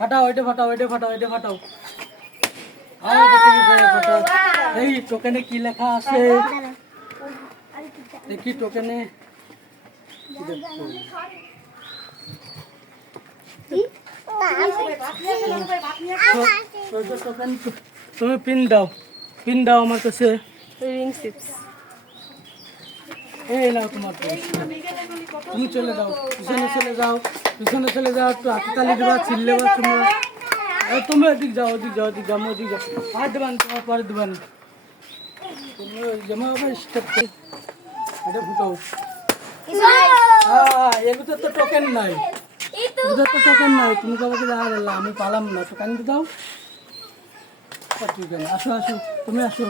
ফাটাও, এটা ফাটাও, এটা ফাটাও, এটা ফাটাও। ফাটাও। এই টোকেনে কি লেখা আছে দেখি, টোকেনে টোকেন। তুমি পিন দাও, পিন দাও আমার কাছে। Ring chips. এই নাও তোমার পুরস্কার। তুমি চলে যাও, পিছনে চলে যাও, পিছনে চলে যাও, একটু হাতে তালি দেবা, চিল্লেবা তোমরা। তুমি ওদিক যাও, ওদিক যাও, ওদিক যাও, ওদিক যাও। আর দেবান, তোমার পরে দেবান। তুমি জমা হবে স্টেপ। এটা ফুটাও। এগুলো তো টোকেন নাই, এগুলো তো টোকেন নাই। তুমি কাউকে আর আমি পালাম না, টোকেন দিয়ে দাও। ঠিক আছে, আসো আসো, তুমি আসো।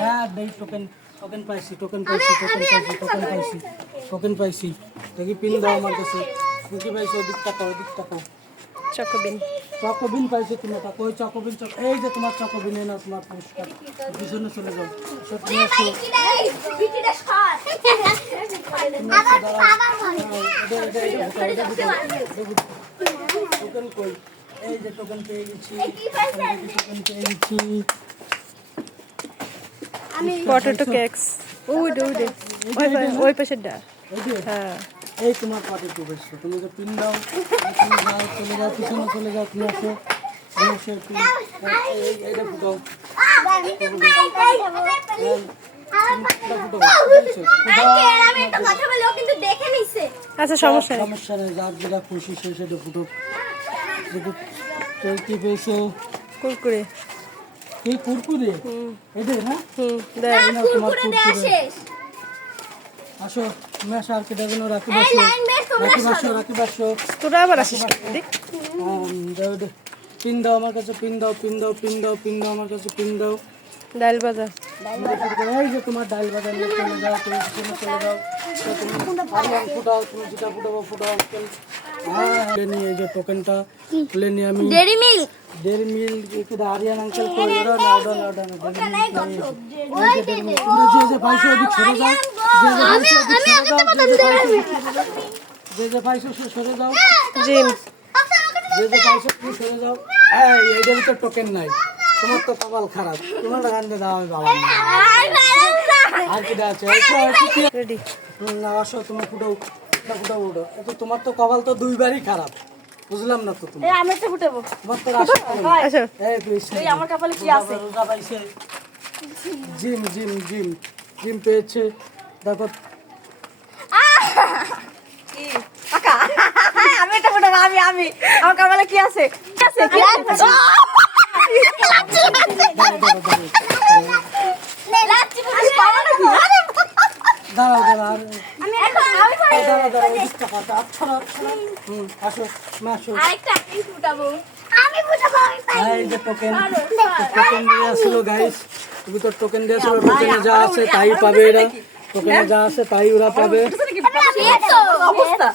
হ্যাঁ দেই, টোকেন, টোকেন পাইছি, টোকেন পাইছি, টোকেন পাইছি, টোকেন পাইছি, টোকেন পাইছি। দেখি পিন দাও আমার কাছে। তুমি কি পাইছো? ওদিক টাকা, ওদিক টাকা। চকোবিন। চকোবিন পাইছো তোমার টাকা। ওই চকোবিন, এই যে তোমার চকোবিন, না তোমার পুরস্কার। পিছনে চলে যাও। তুমি আসো। টোকেন কই? এই যে টোকেন পেয়ে গেছি, টোকেন পেয়ে গেছি। Potato cakes. ওই পাশেরটা। হ্যাঁ। এই তোমার পার্টি টু বেশ। তুমি যে পিন দাও, তুমি যাও, চলে যাও, পিছনে চলে যাও, তুমি আসো। এইটা ফুটাও। আচ্ছা, সমস্যা নেই। সমস্যা নেই, যার যেটা খুশি সে সেটা ফুটো। কি পেয়েছো? কুরকুরে। এই কুরকুরে এটা না? তোমার কুরকুরে। আসো, তুমি আসো, আর কেটে গেল। রাখি বাসো, রাখি বাসো, রাখি বাসো। তোরা আবার আসিস দেখ। পিন দাও আমার কাছে, পিন দাও, পিন দাও, পিন দাও, পিন দাও আমার কাছে, পিন দাও। ডাল ভাজা। এই যে তোমার ডাল বাজার নিয়ে চলে যাও, তুমি পিছনে চলে যাও। তুমি আরিয়ান ফুটাও, তুমি যেটা ফুটাবো ফুটাও। নিয়ে এই যে টোকেনটা তুলে নিয়ে আমি ডেরি মিল্ক আরিয়ান আঙ্কেল কই? ওরা না, ওরা না, ওরা না, ডেরি মিল্ক। তুমি যে পাইছো ওদিক সরে যাও, যে যে পাইছো সে সরে যাও, জিম। যে যে পাইছো তুমি সরে যাও। এইটার ভিতর টোকেন নাই। তোমার তো কপাল খারাপ, তোমার গান্ধে দাও, আমি বাবা আর কি আছে? রেডি। না আসো, তুমি ফুটাও, ফুটাও, ফুটো। তো তোমার তো কপাল তো দুইবারই খারাপ, বুঝলাম না তো। তুমি আমি একটা ফুটাবো। তোমার তো রাশি আচ্ছা। এই আমার কপালে কি আছে? রোজা পাইছে। জিম জিম জিম জিম পেয়েছে। দেখো কাকা, আমি একটা ফুটাবো। আমি আমার কপালে কি আছে? কি আছে? কি আছে? দাঁড়াও, দাঁড়াও, দাঁড়াও, দাঁড়াও, আসো, আসো। এই যে টোকেন, টোকেন দিয়ে আসলো গাইস। তুমি তো টোকেন দিয়ে আসলো, টোকেনে যা আছে তাই পাবে এরা, টোকেনে যা আছে তাই ওরা পাবে। অবস্থা